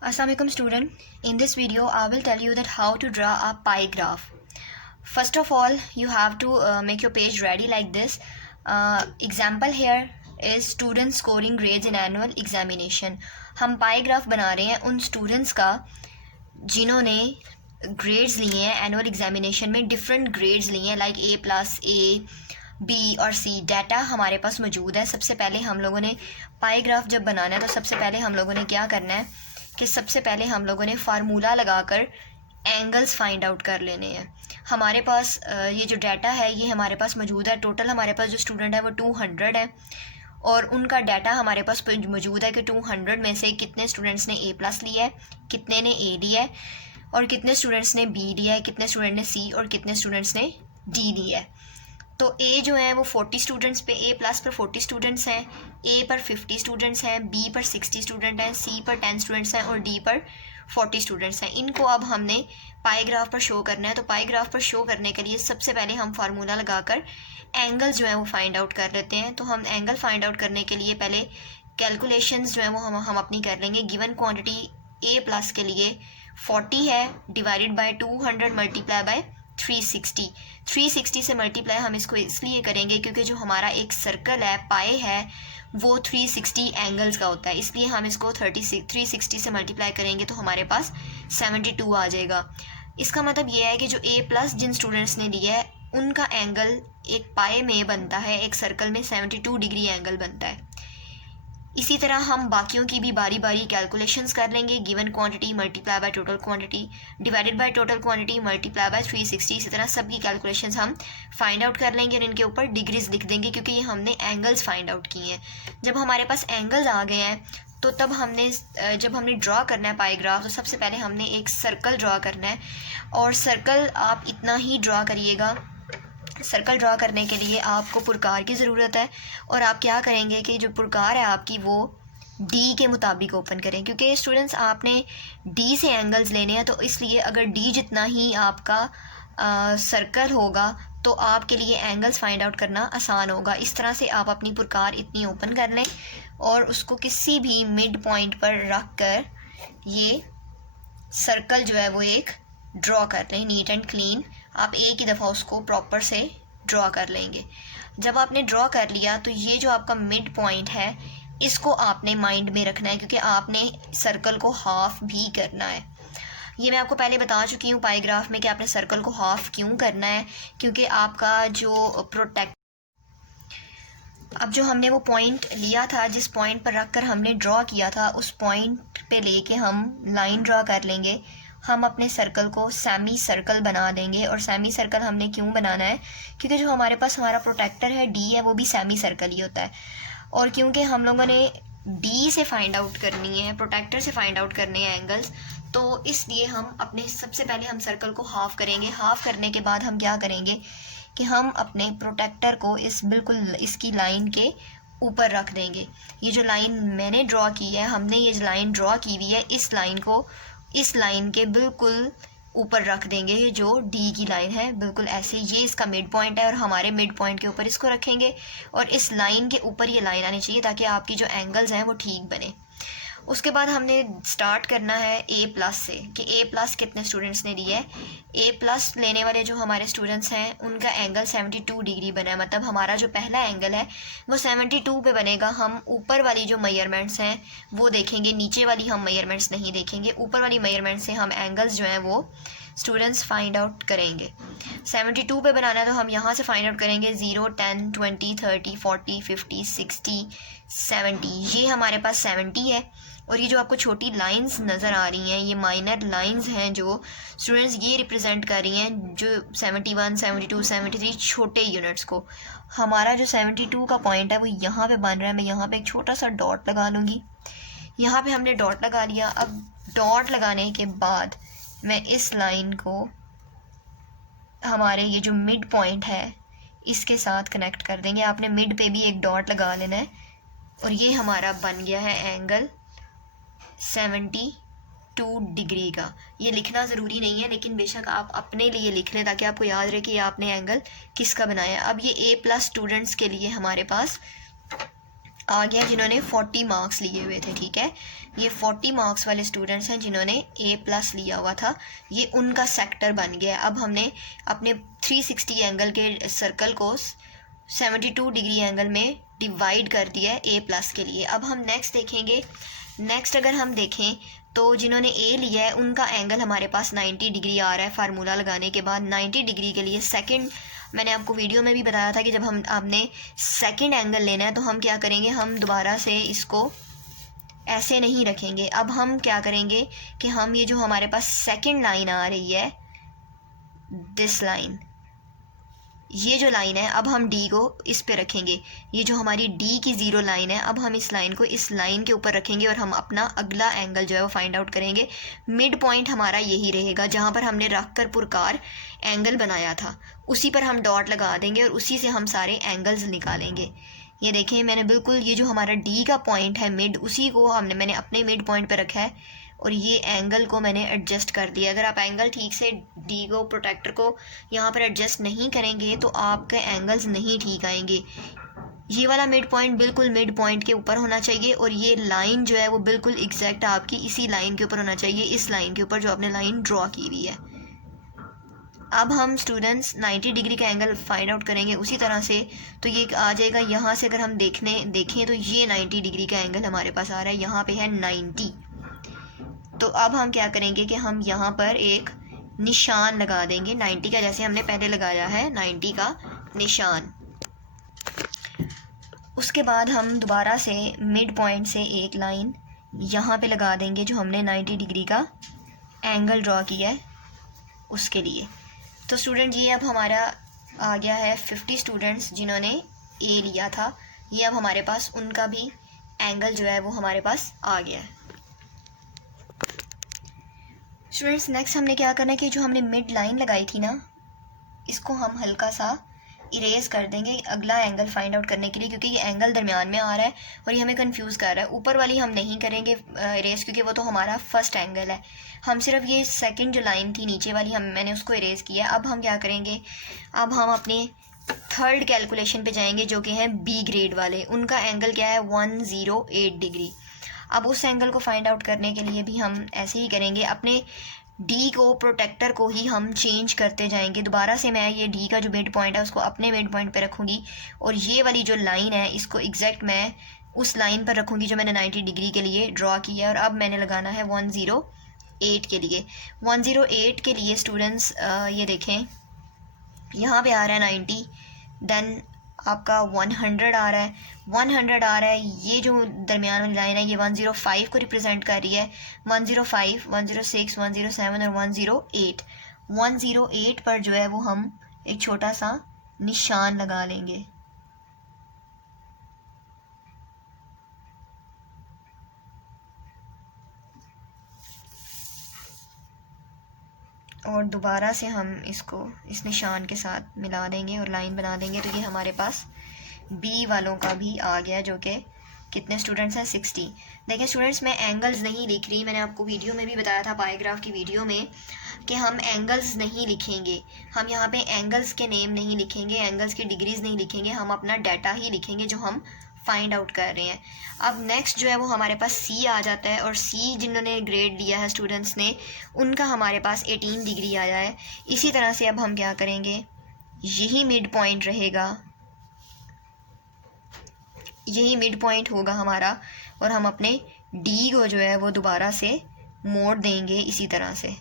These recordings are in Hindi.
Assalamualaikum student. In this video I will tell you that how to draw a pie graph. First of all you have to make your page ready like this. Example here is students scoring grades in annual examination. हम पाई ग्राफ बना रहे हैं उन स्टूडेंट्स का जिन्होंने ग्रेड्स लिए हैं एनुअल एग्जामिनेशन में, डिफरेंट ग्रेड्स लिए हैं लाइक A+, A, B और C. डाटा हमारे पास मौजूद है. सबसे पहले हम लोगों ने पाई ग्राफ जब बनाना है तो सबसे पहले हम लोगों ने क्या करना है कि सबसे पहले हम लोगों ने फार्मूला लगाकर एंगल्स फाइंड आउट कर लेने हैं. हमारे पास ये जो डाटा है ये हमारे पास मौजूद है. टोटल हमारे पास जो स्टूडेंट है वो 200 है और उनका डाटा हमारे पास मौजूद है कि 200 में से कितने स्टूडेंट्स ने A+ लिया है, कितने ने A लिया है और कितने स्टूडेंट्स ने B लिया है, कितने स्टूडेंट ने C और कितने स्टूडेंट्स ने D लिया है. तो A जो है वो 40 स्टूडेंट्स पे, A+ पर 40 स्टूडेंट्स हैं, A पर 50 स्टूडेंट्स हैं, B पर 60 स्टूडेंट हैं, C पर 10 स्टूडेंट्स हैं और D पर 40 स्टूडेंट्स हैं. इनको अब हमने पाई ग्राफ पर शो करना है. तो पाई ग्राफ पर शो करने के लिए सबसे पहले हम फार्मूला लगाकर एंगल्स जो है वो फाइंड आउट कर लेते हैं. तो हम एंगल फाइंड आउट करने के लिए पहले कैलकुलेशंस जो है वो हम अपनी कर लेंगे. गिवन क्वांटिटी A+ के लिए 40 है, डिवाइडेड बाय 200 मल्टीप्लाई बाय 360 से मल्टीप्लाई हम इसको इसलिए करेंगे क्योंकि जो हमारा एक सर्कल है, पाए है, वो 360 एंगल्स का होता है. इसलिए हम इसको 360 से मल्टीप्लाई करेंगे तो हमारे पास 72 आ जाएगा. इसका मतलब ये है कि जो A+ जिन स्टूडेंट्स ने लिया है उनका एंगल एक पाए में बनता है, एक सर्कल में 72 डिग्री एंगल बनता है. इसी तरह हम बाकियों की भी बारी बारी कैलकुलेशंस कर लेंगे. Given quantity multiply by total quantity divided by total quantity multiply by 360. इसी तरह सबकी कैलकुलेशंस हम फाइंड आउट कर लेंगे और इनके ऊपर डिग्रीज लिख देंगे क्योंकि ये हमने एंगल्स फाइंड आउट किए हैं. जब हमारे पास एंगल्स आ गए हैं तो तब जब हमने ड्रॉ करना है पाई ग्राफ तो सबसे पहले हमने एक सर्कल ड्रॉ करना है. और सर्कल आप इतना ही ड्रॉ करिएगा. सर्कल ड्रॉ करने के लिए आपको पुरकार की ज़रूरत है और आप क्या करेंगे कि जो पुरकार है आपकी वो D के मुताबिक ओपन करें क्योंकि स्टूडेंट्स आपने D से एंगल्स लेने हैं. तो इसलिए अगर D जितना ही आपका सर्कल होगा तो आपके लिए एंगल्स फाइंड आउट करना आसान होगा. इस तरह से आप अपनी पुरकार इतनी ओपन कर लें और उसको किसी भी मिड पॉइंट पर रख कर ये सर्कल जो है वो एक ड्रॉ कर लें नीट एंड क्लीन. आप एक ही दफ़ा उसको प्रॉपर से ड्रॉ कर लेंगे. जब आपने ड्रॉ कर लिया तो ये जो आपका मिड पॉइंट है इसको आपने माइंड में रखना है क्योंकि आपने सर्कल को हाफ भी करना है. ये मैं आपको पहले बता चुकी हूँ पाई ग्राफ में कि आपने सर्कल को हाफ क्यों करना है क्योंकि आपका जो अब जो हमने वो पॉइंट लिया था, जिस पॉइंट पर रख कर हमने ड्रॉ किया था, उस पॉइंट पे लेके हम लाइन ड्रॉ कर लेंगे. हम अपने सर्कल को सेमी सर्कल बना देंगे. और सेमी सर्कल हमने क्यों बनाना है क्योंकि जो हमारे पास हमारा प्रोटेक्टर है D है वो भी सेमी सर्कल ही होता है. और क्योंकि हम लोगों ने D से फाइंड आउट करनी है, प्रोटेक्टर से फाइंड आउट करने हैं एंगल्स, तो इसलिए हम अपने सबसे पहले हम सर्कल को हाफ करेंगे. हाफ करने के बाद हम क्या करेंगे कि हम अपने प्रोटेक्टर को बिल्कुल इसकी लाइन के ऊपर रख देंगे. ये जो लाइन मैंने ड्रॉ की है, हमने ये जो लाइन ड्रॉ की हुई है, इस लाइन को इस लाइन के बिल्कुल ऊपर रख देंगे. ये जो D की लाइन है बिल्कुल ऐसे, ये इसका मिड पॉइंट है और हमारे मिड पॉइंट के ऊपर इसको रखेंगे और इस लाइन के ऊपर ये लाइन आनी चाहिए ताकि आपकी जो एंगल्स हैं वो ठीक बने. उसके बाद हमने स्टार्ट करना है A+ से कि A+ कितने स्टूडेंट्स ने लिया है. A+ लेने वाले जो हमारे स्टूडेंट्स हैं उनका एंगल 72 डिग्री बना है. मतलब हमारा जो पहला एंगल है वो 72 पे बनेगा. हम ऊपर वाली जो मेजरमेंट्स हैं वो देखेंगे, नीचे वाली हम मेजरमेंट्स नहीं देखेंगे. ऊपर वाली मेजरमेंट से हम एंगल्स जो हैं वो स्टूडेंट्स फाइंड आउट करेंगे. 72 पे बनाना है तो हम यहाँ से फाइंड आउट करेंगे 0, 10, 20, 30, 40, 50, 60, 70. ये हमारे पास 70 है. और ये जो आपको छोटी लाइंस नज़र आ रही हैं ये माइनर लाइंस हैं जो स्टूडेंट्स ये रिप्रेजेंट कर रही हैं जो 71, 72, 73 छोटे यूनिट्स को. हमारा जो 72 का पॉइंट है वो यहाँ पे बन रहा है. मैं यहाँ पे एक छोटा सा डॉट लगा लूँगी. यहाँ पे हमने डॉट लगा लिया. अब डॉट लगाने के बाद मैं इस लाइन को हमारे ये जो मिड पॉइंट है इसके साथ कनेक्ट कर देंगे. आपने मिड पे भी एक डॉट लगा लेना है और ये हमारा बन गया है एंगल 72 डिग्री का. ये लिखना ज़रूरी नहीं है लेकिन बेशक आप अपने लिए लिख लें ताकि आपको याद रहे कि आपने एंगल किसका बनाया. अब ये A+ स्टूडेंट्स के लिए हमारे पास आ गया जिन्होंने 40 मार्क्स लिए हुए थे, ठीक है। ये 40 मार्क्स वाले स्टूडेंट्स हैं जिन्होंने A+ लिया हुआ था, ये उनका सेक्टर बन गया। अब हमने अपने 360 एंगल के सर्कल को 72 डिग्री एंगल में डिवाइड कर दिया है A+ के लिए। अब हम नेक्स्ट देखेंगे। नेक्स्ट अगर हम देखें तो जिन्होंने A लिया है उनका एंगल हमारे पास 90 डिग्री आ रहा है। फार्मूला लगाने के बाद 90 डिग्री के लिए सेकंड, मैंने आपको वीडियो में भी बताया था कि जब आपने सेकंड एंगल लेना है तो हम क्या करेंगे, हम दोबारा से इसको ऐसे नहीं रखेंगे। अब हम क्या करेंगे कि हम ये जो हमारे पास सेकंड लाइन आ रही है, दिस लाइन, ये जो लाइन है, अब हम D को इस पे रखेंगे। ये जो हमारी D की 0 लाइन है, अब हम इस लाइन को इस लाइन के ऊपर रखेंगे और हम अपना अगला एंगल जो है वो फाइंड आउट करेंगे। मिड पॉइंट हमारा यही रहेगा जहाँ पर हमने रख कर पुरकार एंगल बनाया था, उसी पर हम डॉट लगा देंगे और उसी से हम सारे एंगल्स निकालेंगे। ये देखें, मैंने बिल्कुल ये जो हमारा D का पॉइंट है मिड, उसी को मैंने अपने मिड पॉइंट पर रखा है और ये एंगल को मैंने एडजस्ट कर दिया। अगर आप एंगल ठीक से D को, प्रोटेक्टर को यहाँ पर एडजस्ट नहीं करेंगे तो आपके एंगल्स नहीं ठीक आएंगे। ये वाला मिड पॉइंट बिल्कुल मिड पॉइंट के ऊपर होना चाहिए और ये लाइन जो है वो बिल्कुल एग्जैक्ट आपकी इसी लाइन के ऊपर होना चाहिए, इस लाइन के ऊपर जो आपने लाइन ड्रॉ की हुई है। अब हम स्टूडेंट्स 90 डिग्री का एंगल फाइंड आउट करेंगे उसी तरह से। तो ये आ जाएगा, यहाँ से अगर हम देखें तो ये 90 डिग्री का एंगल हमारे पास आ रहा है, यहाँ पे है 90। तो अब हम क्या करेंगे कि हम यहाँ पर एक निशान लगा देंगे 90 का, जैसे हमने पहले लगाया है 90 का निशान। उसके बाद हम दोबारा से मिड पॉइंट से एक लाइन यहाँ पे लगा देंगे जो हमने 90 डिग्री का एंगल ड्रॉ किया है उसके लिए। तो स्टूडेंट ये अब हमारा आ गया है 50 स्टूडेंट्स जिन्होंने A लिया था। ये अब हमारे पास उनका भी एंगल जो है वो हमारे पास आ गया है। स्टूडेंट्स नेक्स्ट हमने क्या करना है कि जो हमने मिड लाइन लगाई थी ना, इसको हम हल्का सा इरेज कर देंगे अगला एंगल फाइंड आउट करने के लिए, क्योंकि ये एंगल दरमियान में आ रहा है और ये हमें कंफ्यूज कर रहा है। ऊपर वाली हम नहीं करेंगे इरेज, क्योंकि वो तो हमारा फर्स्ट एंगल है। हम सिर्फ ये सेकंड जो लाइन थी नीचे वाली, मैंने उसको इरेज किया। अब हम क्या करेंगे, अब हम अपने थर्ड कैलकुलेशन पे जाएंगे जो कि है B ग्रेड वाले। उनका एंगल क्या है, 108 डिग्री। अब उस एंगल को फाइंड आउट करने के लिए भी हम ऐसे ही करेंगे, अपने D को, प्रोटेक्टर को ही हम चेंज करते जाएंगे। दोबारा से मैं ये D का जो मिड पॉइंट है उसको अपने मिड पॉइंट पे रखूँगी और ये वाली जो लाइन है इसको एग्जैक्ट मैं उस लाइन पर रखूँगी जो मैंने 90 डिग्री के लिए ड्रॉ किया है। और अब मैंने लगाना है 108 के लिए। 108 के लिए स्टूडेंट्स ये देखें, यहाँ पे आ रहा है 90, देन आपका 100 आ रहा है, 100 आ रहा है। ये जो दरमियान वाली लाइन है ये 105 को रिप्रेजेंट कर रही है। 105, 106, 107 और 108। 108 पर जो है वो हम एक छोटा सा निशान लगा लेंगे। और दोबारा से हम इसको इस निशान के साथ मिला देंगे और लाइन बना देंगे। तो ये हमारे पास B वालों का भी आ गया, जो कि कितने स्टूडेंट्स हैं, 60। देखिए स्टूडेंट्स, मैं एंगल्स नहीं लिख रही, मैंने आपको वीडियो में भी बताया था, पाईग्राफ की वीडियो में, कि हम एंगल्स नहीं लिखेंगे। हम यहाँ पे एंगल्स के नेम नहीं लिखेंगे, एंगल्स की डिग्रीज नहीं लिखेंगे, हम अपना डाटा ही लिखेंगे जो हम फाइंड आउट कर रहे हैं। अब नेक्स्ट जो है वो हमारे पास C आ जाता है, और C जिन्होंने ग्रेड लिया है स्टूडेंट्स ने, उनका हमारे पास 18 डिग्री आया है। इसी तरह से अब हम क्या करेंगे, यही मिड पॉइंट रहेगा, यही मिड पॉइंट होगा हमारा, और हम अपने D को जो है वो दोबारा से मोड़ देंगे इसी तरह से।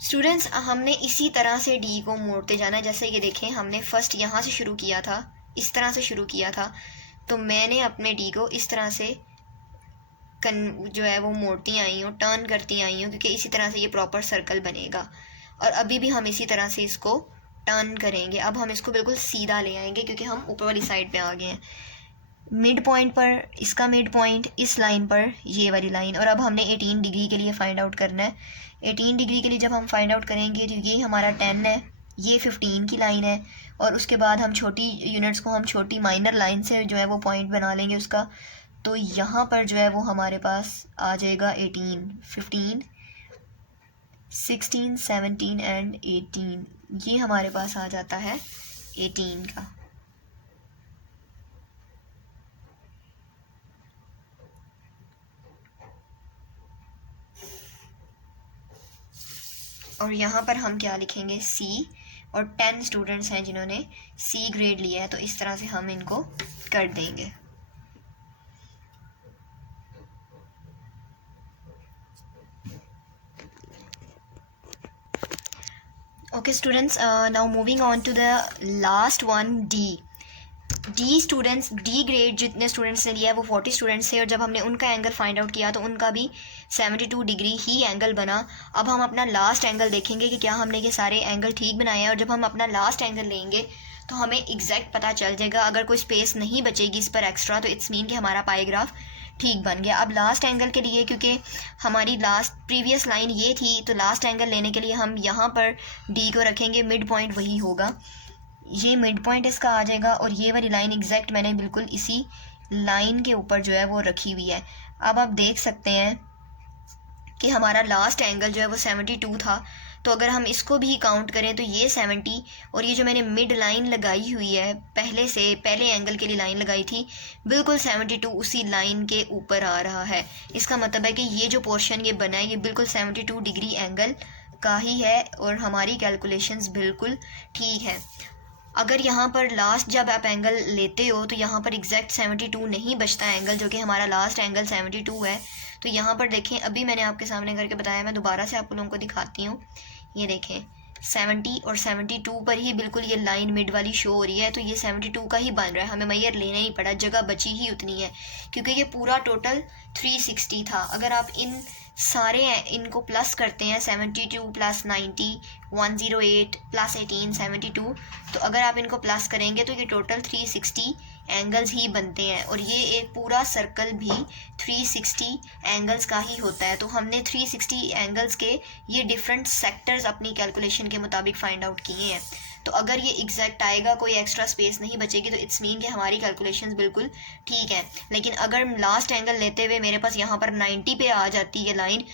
स्टूडेंट्स, हमने इसी तरह से D को मोड़ते जाना है। जैसे ये देखें, हमने फर्स्ट यहाँ से शुरू किया था, इस तरह से शुरू किया था, तो मैंने अपने D को इस तरह से जो है वो मोड़ती आई हूँ, टर्न करती आई हूँ, क्योंकि इसी तरह से ये प्रॉपर सर्कल बनेगा। और अभी भी हम इसी तरह से इसको टर्न करेंगे। अब हम इसको बिल्कुल सीधा ले आएंगे क्योंकि हम ऊपर वाली साइड पे आ गए हैं। मिड पॉइंट पर इसका मिड पॉइंट, इस लाइन पर ये वाली लाइन, और अब हमने 18 डिग्री के लिए फाइंड आउट करना है। 18 डिग्री के लिए जब हम फाइंड आउट करेंगे तो ये हमारा 10 है, ये 15 की लाइन है, और उसके बाद हम छोटी यूनिट्स को हम छोटी माइनर लाइन से जो है वो पॉइंट बना लेंगे उसका। तो यहाँ पर जो है वो हमारे पास आ जाएगा 18, 15, 16, 17 एंड 18। ये हमारे पास आ जाता है 18 का। और यहाँ पर हम क्या लिखेंगे सी, और 10 स्टूडेंट्स हैं जिन्होंने सी ग्रेड लिया है, तो इस तरह से हम इनको कर देंगे। Okay students, now moving on to the last one, D students, D grade जितने स्टूडेंट्स ने लिया है वो 40 स्टूडेंट्स थे, और जब हमने उनका एंगल फाइंड आउट किया तो उनका भी 72 डिग्री ही एंगल बना। अब हम अपना लास्ट एंगल देखेंगे कि क्या हमने ये सारे एंगल ठीक बनाए हैं, और जब हम अपना लास्ट एंगल लेंगे तो हमें एग्जैक्ट पता चल जाएगा। अगर कोई स्पेस नहीं बचेगी इस पर एक्स्ट्रा, तो इट्स मीन कि हमारा पाईग्राफ ठीक बन गया। अब लास्ट एंगल के लिए, क्योंकि हमारी लास्ट प्रीवियस लाइन ये थी, तो लास्ट एंगल लेने के लिए हम यहाँ पर डी को रखेंगे, मिड पॉइंट वही होगा, ये मिड पॉइंट इसका आ जाएगा, और ये वाली लाइन एग्जैक्ट मैंने बिल्कुल इसी लाइन के ऊपर जो है वो रखी हुई है। अब आप देख सकते हैं कि हमारा लास्ट एंगल जो है वो 72 था, तो अगर हम इसको भी काउंट करें तो ये 70, और ये जो मैंने मिड लाइन लगाई हुई है पहले एंगल के लिए लाइन लगाई थी, बिल्कुल 72 उसी लाइन के ऊपर आ रहा है। इसका मतलब है कि ये जो पोर्शन ये बना है ये बिल्कुल 72 डिग्री एंगल का ही है, और हमारी कैलकुलेशंस बिल्कुल ठीक है। अगर यहाँ पर लास्ट जब आप एंगल लेते हो तो यहाँ पर एग्जैक्ट 72 नहीं बचता एंगल, जो कि हमारा लास्ट एंगल 72 है। तो यहाँ पर देखें, अभी मैंने आपके सामने करके बताया, मैं दोबारा से आप लोगों को दिखाती हूँ। ये देखें 70 और 72 पर ही बिल्कुल ये लाइन मिड वाली शो हो रही है, तो ये 72 का ही बन रहा है, हमें मैयर लेना ही पड़ा, जगह बची ही उतनी है, क्योंकि ये पूरा टोटल 360 था। अगर आप इन सारे इनको प्लस करते हैं, 72 प्लस 90 108 प्लस 18 72, तो अगर आप इनको प्लस करेंगे तो ये टोटल 360 एंगल्स ही बनते हैं, और ये एक पूरा सर्कल भी 360 एंगल्स का ही होता है। तो हमने 360 एंगल्स के ये डिफरेंट सेक्टर्स अपनी कैलकुलेशन के मुताबिक फाइंड आउट किए हैं। तो अगर ये एग्जैक्ट आएगा, कोई एक्स्ट्रा स्पेस नहीं बचेगी, तो इट्स मीन कि हमारी कैलकुलेशंस बिल्कुल ठीक है। लेकिन अगर लास्ट एंगल लेते हुए मेरे पास यहाँ पर 90 पे आ जाती है लाइन,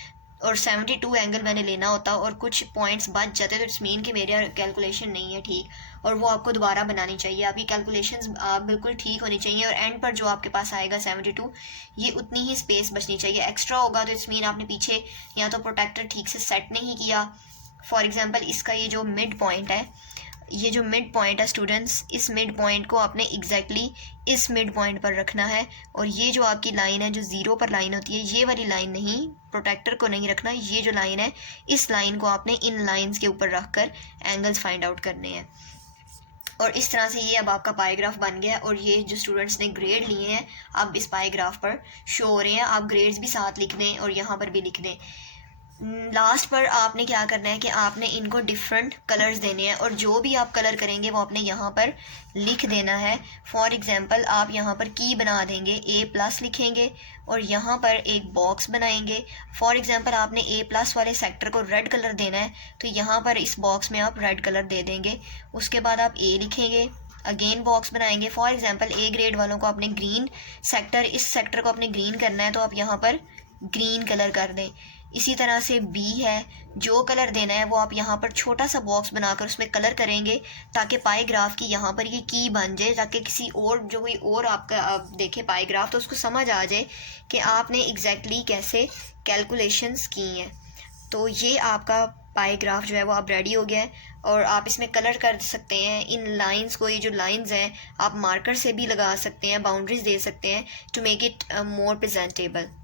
और 72 एंगल मैंने लेना होता और कुछ पॉइंट्स बच जाते, तो इट्स मीन कि मेरी कैलकुलेशन नहीं है ठीक, और वो आपको दोबारा बनानी चाहिए। आपकी कैलकुलेशंस बिल्कुल ठीक होनी चाहिए, और एंड पर जो आपके पास आएगा 72, ये उतनी ही स्पेस बचनी चाहिए। एक्स्ट्रा होगा तो इट्स मीन आपने पीछे या तो प्रोटेक्टर ठीक से सेट नहीं किया। फॉर एग्जाम्पल इसका ये जो मिड पॉइंट है, ये जो मिड पॉइंट है स्टूडेंट्स, इस मिड पॉइंट को आपने एग्जैक्टली इस मिड पॉइंट पर रखना है, और ये जो आपकी लाइन है जो ज़ीरो पर लाइन होती है, ये वाली लाइन नहीं, प्रोटेक्टर को नहीं रखना, ये जो लाइन है इस लाइन को आपने इन लाइंस के ऊपर रख कर एंगल्स फाइंड आउट करने हैं। और इस तरह से ये अब आपका पाईग्राफ बन गया, और ये जो स्टूडेंट्स ने ग्रेड लिए हैं अब इस पाईग्राफ पर शो हो रहे हैं। आप ग्रेड्स भी साथ लिख दें और यहाँ पर भी लिख दें। लास्ट पर आपने क्या करना है कि आपने इनको डिफरेंट कलर्स देने हैं, और जो भी आप कलर करेंगे वो आपने यहाँ पर लिख देना है। फॉर एग्जांपल आप यहाँ पर की बना देंगे, A+ लिखेंगे, और यहाँ पर एक बॉक्स बनाएंगे। फॉर एग्जांपल आपने A+ वाले सेक्टर को रेड कलर देना है, तो यहाँ पर इस बॉक्स में आप रेड कलर दे देंगे। उसके बाद आप A लिखेंगे, अगेन बॉक्स बनाएंगे। फॉर एग्जांपल A ग्रेड वालों को आपने ग्रीन सेक्टर, इस सेक्टर को आपने ग्रीन करना है, तो आप यहाँ पर ग्रीन कलर कर दें। इसी तरह से B है, जो कलर देना है वो आप यहाँ पर छोटा सा बॉक्स बनाकर उसमें कलर करेंगे, ताकि पाईग्राफ की यहाँ पर ये की बन जाए, ताकि किसी और जो कोई और आपका आप देखे पाईग्राफ तो उसको समझ आ जाए कि आपने एग्जैक्टली कैसे कैलकुलेशंस की हैं। तो ये आपका पाईग्राफ जो है वो अब रेडी हो गया है, और आप इसमें कलर कर सकते हैं इन लाइंस को। ये जो लाइंस हैं आप मार्कर से भी लगा सकते हैं, बाउंड्रीज दे सकते हैं to make it more presentable.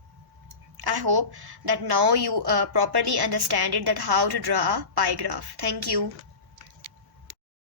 I hope that now you properly understand it, that how to draw a pie graph. Thank you.